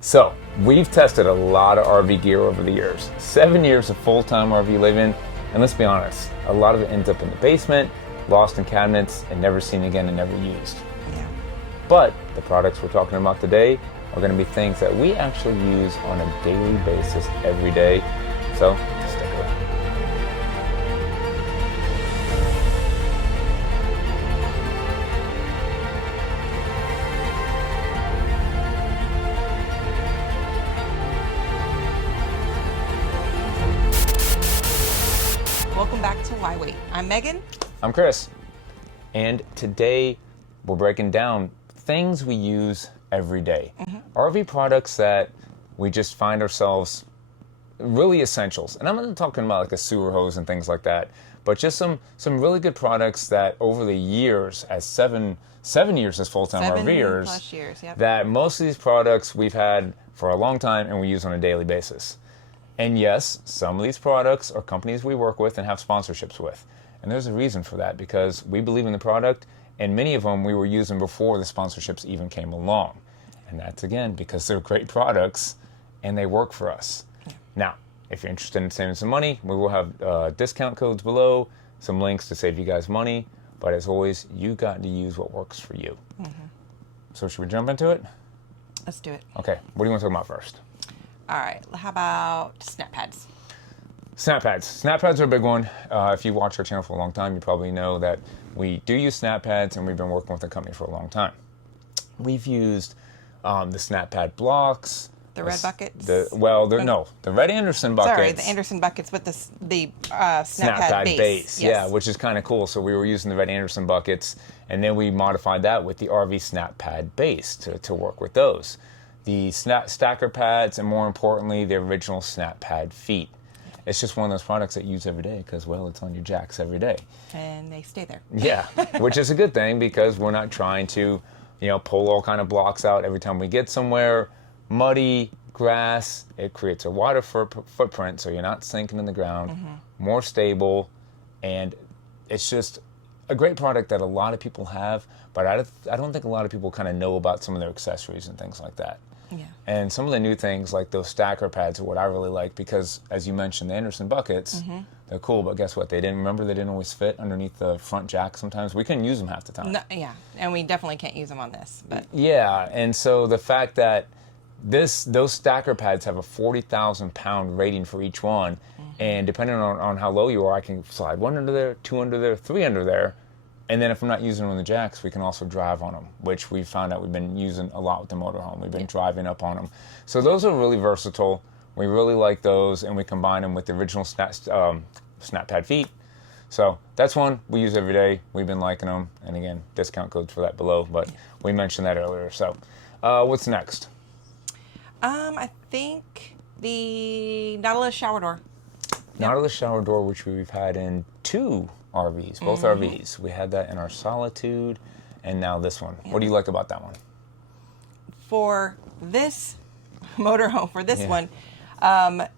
So, we've tested a lot of RV gear over the years. 7 years of full-time RV living, and let's be honest, a lot of it ends up in the basement, lost in cabinets, and never seen again and never used. Yeah. But the products we're talking about today are going to be things that we actually use on a daily basis every day. So, stick around. Welcome back to Why Wait. I'm Megan. I'm Chris, and today we're breaking down things we use every day. RV products that we just find ourselves really essentials. And I'm not talking about like a sewer hose and things like that, but just some really good products that over the years, as seven years as full-time RVers, 7+ years, yep. that most of these products we've had for a long time and we use on a daily basis. And yes, some of these products are companies we work with and have sponsorships with. And there's a reason for that, because we believe in the product, and many of them we were using before the sponsorships even came along. And that's, again, because they're great products and they work for us. Yeah. Now, if you're interested in saving some money, we will have discount codes below, some links to save you guys money. But as always, you got to use what works for you. So should we jump into it? Let's do it. Okay, what do you want to talk about first? All right. How about SnapPads? SnapPads. SnapPads are a big one. If you watch our channel for a long time, you probably know that we do use SnapPads, and we've been working with the company for a long time. We've used the SnapPad blocks. The red buckets? The Red Anderson buckets. Sorry, the Anderson buckets with the SnapPad base. Yeah, which is kind of cool. So we were using the Red Anderson buckets, and then we modified that with the RV SnapPad base to work with those. The stacker pads, and more importantly, the original SnapPad feet. It's just one of those products that you use every day because, well, it's on your jacks every day. And they stay there. Yeah, which is a good thing because we're not trying to, pull all kind of blocks out every time we get somewhere. Muddy, grass, it creates a wider footprint, so you're not sinking in the ground, more stable, and it's just a great product that a lot of people have, but I don't think a lot of people kind of know about some of their accessories and things like that. Yeah. And some of the new things like those stacker pads are what I really like because, as you mentioned, the Anderson buckets, they're cool, but guess what? They didn't always fit underneath the front jack sometimes. We couldn't use them half the time. No, yeah, and we definitely can't use them on this. But yeah, and so the fact that those stacker pads have a 40,000 pound rating for each one, and depending on how low you are, I can slide one under there, two under there, three under there. And then if I'm not using them on the jacks, we can also drive on them, which we found out we've been using a lot with the Motorhome. We've been driving up on them. So those are really versatile. We really like those, and we combine them with the original SnapPad feet. So that's one we use every day. We've been liking them. And again, discount codes for that below, but we mentioned that earlier. So what's next? I think the Nautilus shower door. Nautilus shower door, which we've had in two RVs, both RVs. We had that in our Solitude, and now this one. What do you like about that one? For this motorhome, one,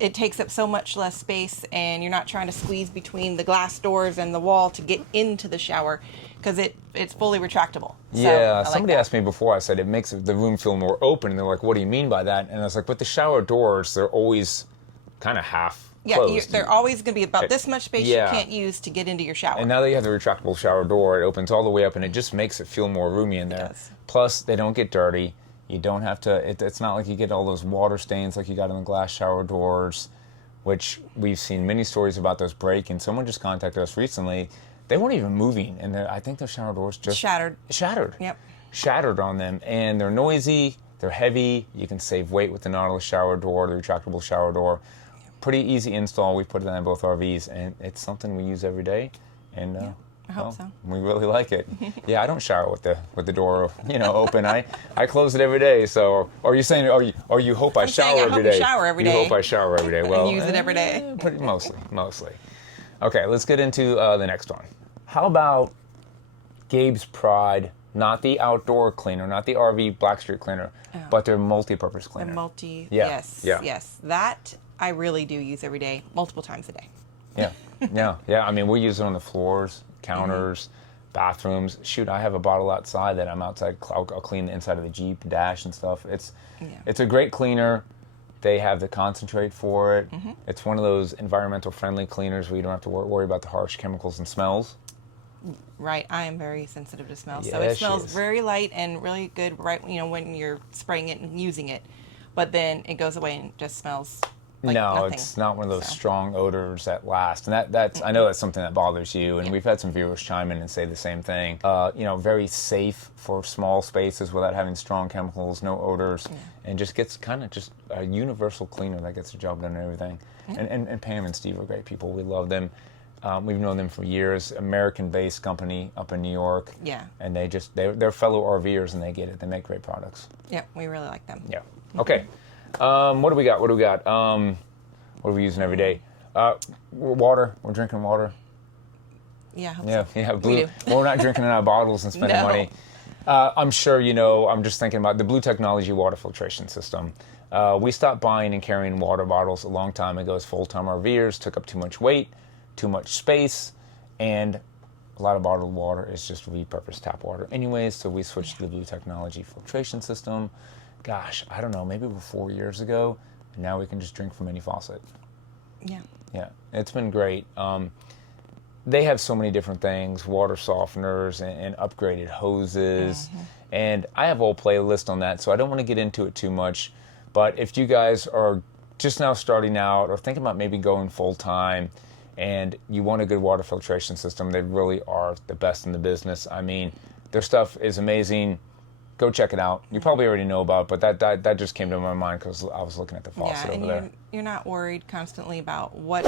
it takes up so much less space, and you're not trying to squeeze between the glass doors and the wall to get into the shower because it's fully retractable. Yeah, so somebody asked me before, I said it makes the room feel more open, and they're like, what do you mean by that? And I was like, with the shower doors, they're always kind of half closed. They're always going to be about this much space you can't use to get into your shower. And now that you have the retractable shower door, it opens all the way up, and it just makes it feel more roomy in there. It does. Plus, they don't get dirty. You don't have to, it's not like you get all those water stains like you got in the glass shower doors, which we've seen many stories about those breaking. Someone just contacted us recently. They weren't even moving, and I think their shower doors just Shattered. Yep. Shattered on them, and they're noisy, they're heavy. You can save weight with the Nautilus shower door, the retractable shower door. Pretty easy install. We put it in both RVs, and it's something we use every day. And I hope so. We really like it. Yeah, I don't shower with the door open. I close it every day. So, are you saying you hope I shower every day? You shower every day. You hope I shower every day. Well, and use it every day. Pretty mostly. Okay, let's get into the next one. How about Gabe's Pride? Not the outdoor cleaner, not the RV Black Street cleaner, but their multi-purpose cleaner. Yes. That I really do use every day, multiple times a day. Yeah. I mean, we use it on the floors, counters, bathrooms. Shoot, I have a bottle outside that I'm outside. I'll clean the inside of the Jeep dash and stuff. It's a great cleaner. They have the concentrate for it. It's one of those environmental friendly cleaners where you don't have to worry about the harsh chemicals and smells. Right, I am very sensitive to smells, so Yeah, it she smells is. very light and really good. Right, when you're spraying it and using it, but then it goes away and just smells like No, nothing. it's not one of those So. strong odors that last, and that's I know that's something that bothers you. And we've had some viewers chime in and say the same thing. Very safe for small spaces without having strong chemicals, no odors, and just gets kind of just a universal cleaner that gets the job done and everything. And Pam and Steve are great people. We love them. We've known them for years. American-based company up in New York. Yeah. And they're fellow RVers and they get it. They make great products. Yeah, we really like them. Yeah. Okay. What do we got? What are we using every day? Water. We're drinking water. Yeah. I hope Yeah. so. Yeah. We Blue. do. Well, we're not drinking in our bottles and spending No. money. I'm sure you know. I'm just thinking about the Blue Technology water filtration system. We stopped buying and carrying water bottles a long time ago as full-time RVers. Took up too much weight, too much space, and a lot of bottled water is just repurposed tap water anyways, so we switched to the Blue Technology filtration system. Gosh, I don't know, maybe 4 years ago, and now we can just drink from any faucet. Yeah. Yeah, it's been great. They have so many different things, water softeners and upgraded hoses, and I have a whole playlist on that, so I don't want to get into it too much, but if you guys are just now starting out or thinking about maybe going full-time, and you want a good water filtration system, they really are the best in the business. I mean, their stuff is amazing. Go check it out. You probably already know about it, but that just came to my mind because I was looking at the faucet and over there. you're not worried constantly about what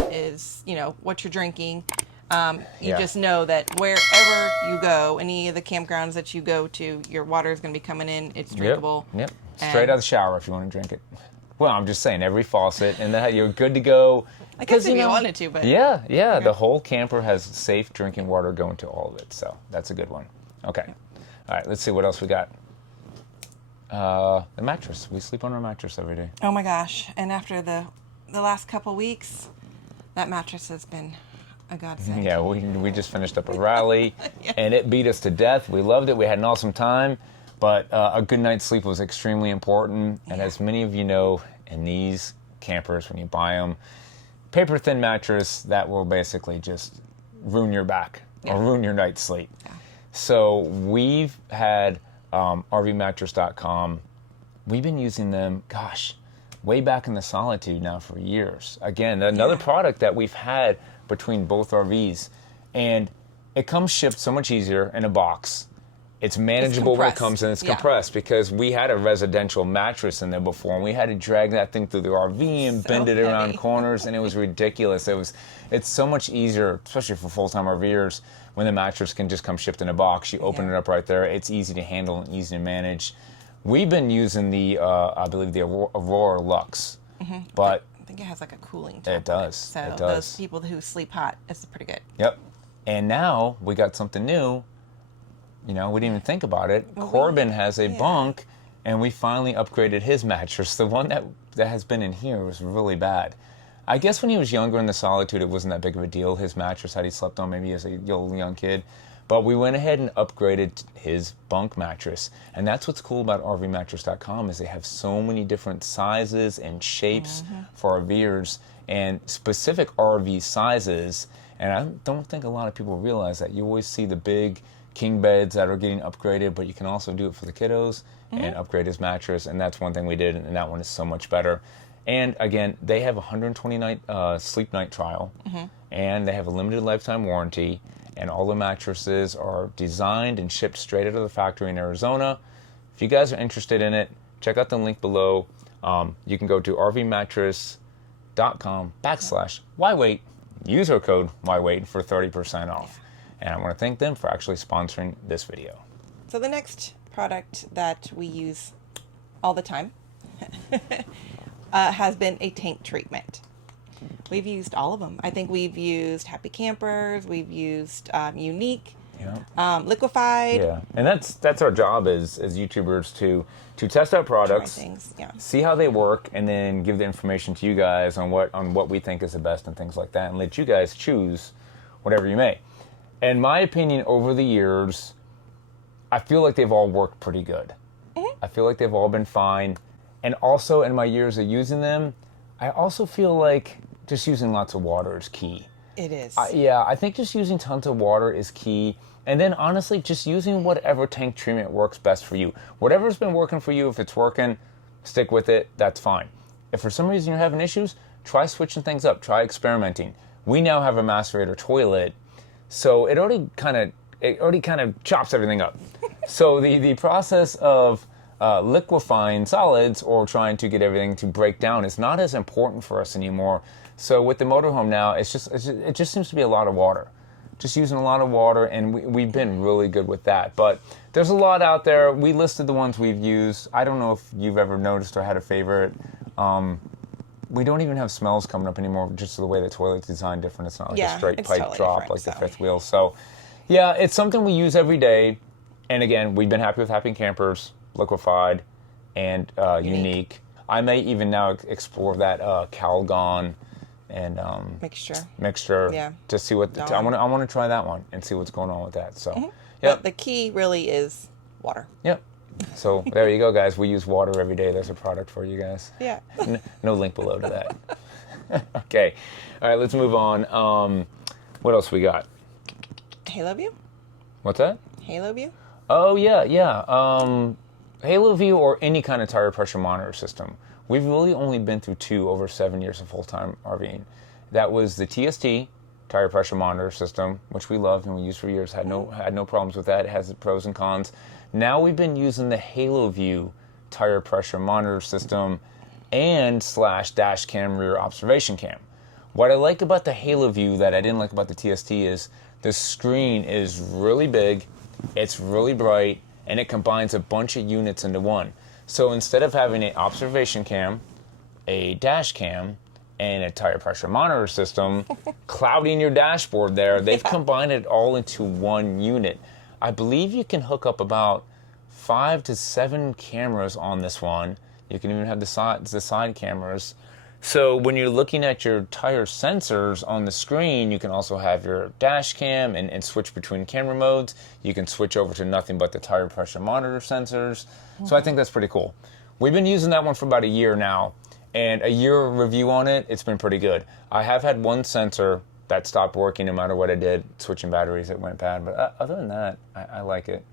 you're drinking. You just know that wherever you go, any of the campgrounds that you go to, your water is going to be coming in. It's drinkable. Yep. Straight out of the shower if you want to drink it. Well, I'm just saying, every faucet, and that you're good to go. I guess if you wanted to, but Yeah. The whole camper has safe drinking water going to all of it, so that's a good one. Okay. All right, let's see what else we got. The mattress. We sleep on our mattress every day. oh my gosh! And after the last couple weeks, that mattress has been a godsend. Yeah, we just finished up a rally, and it beat us to death. We loved it. We had an awesome time, but a good night's sleep was extremely important. And as many of you know, in these campers, when you buy them, paper thin mattress, that will basically just ruin your back or ruin your night's sleep. Yeah. So we've had RVmattress.com. We've been using them, gosh, way back in the solitude now for years. Again, another product that we've had between both RVs. And it comes shipped so much easier in a box. It's manageable when it comes in. It's compressed because we had a residential mattress in there before, and we had to drag that thing through the RV and bend it around heavy. corners, and it was ridiculous. It's so much easier, especially for full-time RVers, when the mattress can just come shipped in a box. You open it up right there. It's easy to handle and easy to manage. We've been using the, I believe, the Aurora Lux, but I think it has like a cooling top. it does. on it. So It does. those people who sleep hot, it's pretty good. Yep. And now we got something new. We didn't even think about it. Corbin has a bunk, and we finally upgraded his mattress. The one that has been in here was really bad. I guess when he was younger in the solitude, it wasn't that big of a deal. His mattress that he slept on maybe as a little young kid. But we went ahead and upgraded his bunk mattress. And that's what's cool about RVmattress.com is they have so many different sizes and shapes for RVers and specific RV sizes. And I don't think a lot of people realize that. You always see the big king beds that are getting upgraded, but you can also do it for the kiddos and upgrade his mattress. And that's one thing we did, and that one is so much better. And again, they have a 120-night sleep night trial, and they have a limited lifetime warranty. And all the mattresses are designed and shipped straight out of the factory in Arizona. If you guys are interested in it, check out the link below. You can go to rvmattress.com/whywait. Use our code whywait for 30% off. And I want to thank them for actually sponsoring this video. So the next product that we use all the time has been a tank treatment. We've used all of them. I think we've used Happy Campers, we've used Unique, Liquefied. Yeah, and that's our job as YouTubers to test out products, Try things, see how they work, and then give the information to you guys on what we think is the best and things like that, and let you guys choose whatever you may. In my opinion, over the years, I feel like they've all worked pretty good. I feel like they've all been fine. And also in my years of using them, I also feel like just using lots of water is key. It is. I think just using tons of water is key. And then honestly, just using whatever tank treatment works best for you. Whatever's been working for you, if it's working, stick with it, that's fine. If for some reason you're having issues, try switching things up, try experimenting. We now have a macerator toilet, so it already kind of chops everything up. So the process of liquefying solids or trying to get everything to break down is not as important for us anymore. So with the motorhome now, it just seems to be a lot of water. Just using a lot of water, and we've been really good with that. But there's a lot out there. We listed the ones we've used. I don't know if you've ever noticed or had a favorite. We don't even have smells coming up anymore, just the way the toilet's designed different. It's not like a straight pipe totally drop like the fifth wheel. So yeah, it's something we use every day. And again, we've been happy with Happy Campers, liquefied, and unique. I may even now explore that Calgon and mixture to see what I want to try that one and see what's going on with that. So But the key really is water. Yep. So there you go, guys. We use water every day. There's a product for you guys. Yeah. No link below to that. Okay. All right, let's move on. What else we got? Haloview? What's that? Haloview? Oh, yeah. Haloview or any kind of tire pressure monitor system. We've really only been through 2 over 7 years of full-time RVing. That was the TST, tire pressure monitor system, which we loved and we used for years. Had no problems with that. It has its pros and cons. Now we've been using the Haloview tire pressure monitor system and / dash cam rear observation cam. What I liked about the Haloview that I didn't like about the TST is the screen is really big, it's really bright, and it combines a bunch of units into one. So instead of having an observation cam, a dash cam, and a tire pressure monitor system clouding your dashboard there, they've combined it all into one unit. I believe you can hook up about 5 to 7 cameras on this one. You can even have the side cameras. So when you're looking at your tire sensors on the screen, you can also have your dash cam and switch between camera modes. You can switch over to nothing but the tire pressure monitor sensors. So I think that's pretty cool. We've been using that one for about a year now, and a year review on it, it's been pretty good. I have had one sensor that stopped working no matter what I did. Switching batteries, it went bad. But other than that, I like it.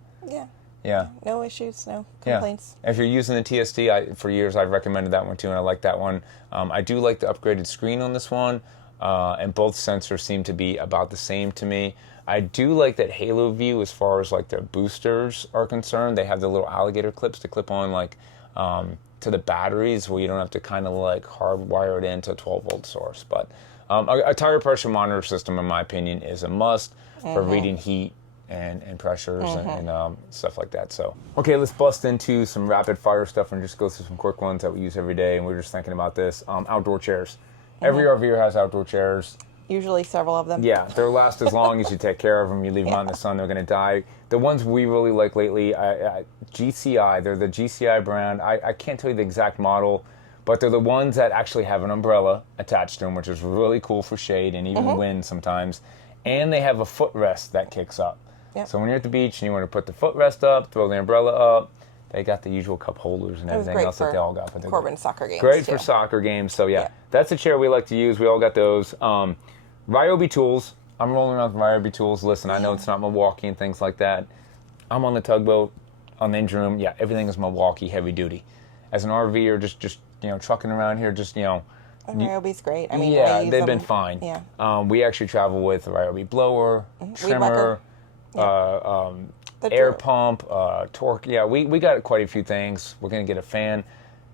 Yeah. No issues, no complaints. Yeah. If you're using the TST, for years I've recommended that one too, and I like that one. I do like the upgraded screen on this one, and both sensors seem to be about the same to me. I do like that Haloview as far as like their boosters are concerned. They have the little alligator clips to clip on like to the batteries where you don't have to kind of like hardwire it into a 12-volt source. But a tire pressure monitor system, in my opinion, is a must for reading heat and pressures and stuff like that. So, okay, let's bust into some rapid fire stuff and just go through some quick ones that we use every day. And we were just thinking about this. Outdoor chairs. Every RVer has outdoor chairs. Usually several of them. Yeah, they'll last as long as you take care of them. You leave them out in the sun, they're going to die. The ones we really like lately, GCI, they're the GCI brand. I can't tell you the exact model, but they're the ones that actually have an umbrella attached to them, which is really cool for shade and even wind sometimes. And they have a footrest that kicks up. Yep. So when you're at the beach and you want to put the footrest up, throw the umbrella up, they got the usual cup holders and everything else that they all got. But Corbin soccer games. Great for soccer games. So yeah, that's a chair we like to use. We all got those. Ryobi tools. I'm rolling around with Ryobi tools. Listen, I know it's not Milwaukee and things like that. I'm on the tugboat, on the engine room. Yeah, everything is Milwaukee heavy duty. As an RVer, just trucking around here, And Ryobi's great. I mean, they've been fine. Yeah. We actually travel with a Ryobi blower, trimmer, air pump, torque. Yeah, we got quite a few things. We're going to get a fan.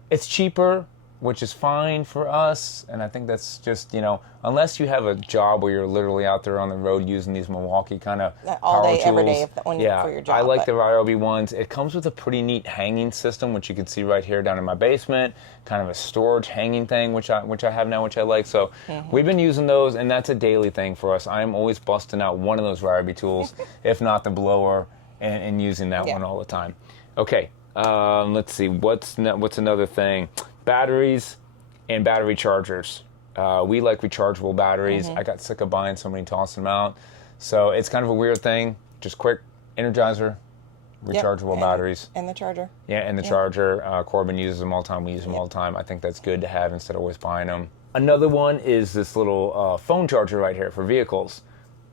It's cheaper, which is fine for us. And I think that's just, unless you have a job where you're literally out there on the road using these Milwaukee kind of all day, tools. every day for your job. I like the Ryobi ones. It comes with a pretty neat hanging system, which you can see right here down in my basement. Kind of a storage hanging thing, which I have now, which I like. So we've been using those, and that's a daily thing for us. I'm always busting out one of those Ryobi tools, if not the blower, and using that one all the time. Okay, let's see. What's another thing? Batteries and battery chargers. We like rechargeable batteries. I got sick of buying so many, tossing them out. So it's kind of a weird thing. Just quick, Energizer, rechargeable batteries. And the charger. Yeah, and the charger. Corbin uses them all the time. We use them all the time. I think that's good to have instead of always buying them. Another one is this little phone charger right here for vehicles.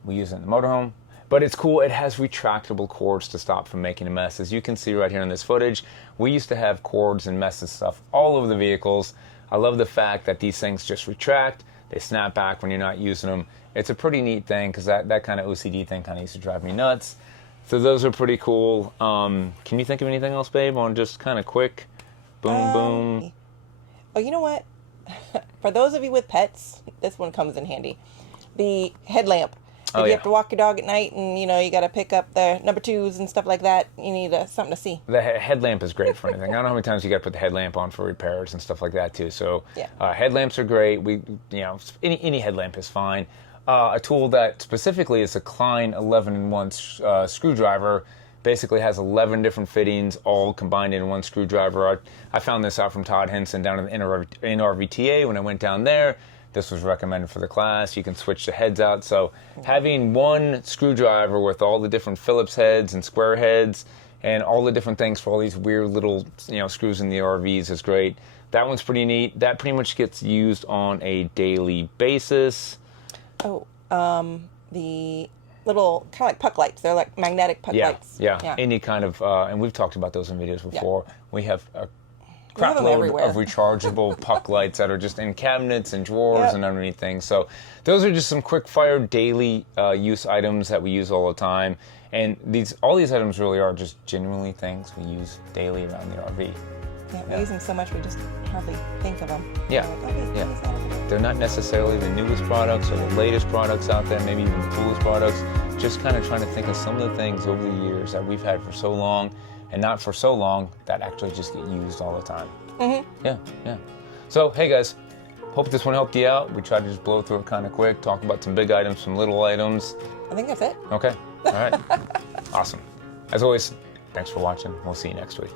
We use it in the motorhome. But it's cool. It has retractable cords to stop from making a mess. As you can see right here in this footage, we used to have cords and mess and stuff all over the vehicles. I love the fact that these things just retract. They snap back when you're not using them. It's a pretty neat thing because that kind of OCD thing kind of used to drive me nuts. So those are pretty cool. Can you think of anything else, babe, on just kind of quick? Boom, boom. Oh, you know what? For those of you with pets, this one comes in handy. The headlamp. If you have to walk your dog at night and, you know, you got to pick up the number 2s and stuff like that, you need something to see. The headlamp is great for anything. I don't know how many times you got to put the headlamp on for repairs and stuff like that, too. So headlamps are great. Any headlamp is fine. A tool that specifically is a Klein 11-in-1 screwdriver. Basically has 11 different fittings all combined in one screwdriver. I found this out from Todd Henson down in RVTA when I went down there. This was recommended for the class. You can switch the heads out. So having one screwdriver with all the different Phillips heads and square heads and all the different things for all these weird little screws in the RVs is great. That one's pretty neat. That pretty much gets used on a daily basis. Oh, the little kind of like puck lights. They're like magnetic puck lights. Yeah. Any kind of, and we've talked about those in videos before. Yeah. We have a crap load of rechargeable puck lights that are just in cabinets and drawers and underneath things. So those are just some quick fire daily use items that we use all the time. And all these items really are just genuinely things we use daily around the RV. Yeah, we use them so much we just hardly think of them. Yeah, they're not necessarily the newest products or the latest products out there, maybe even the coolest products. Just kind of trying to think of some of the things over the years that we've had for so long and not for so long that actually just get used all the time. Mm-hmm. Yeah. So, hey guys, hope this one helped you out. We tried to just blow through it kind of quick, talk about some big items, some little items. I think that's it. Okay, all right. Awesome. As always, thanks for watching. We'll see you next week.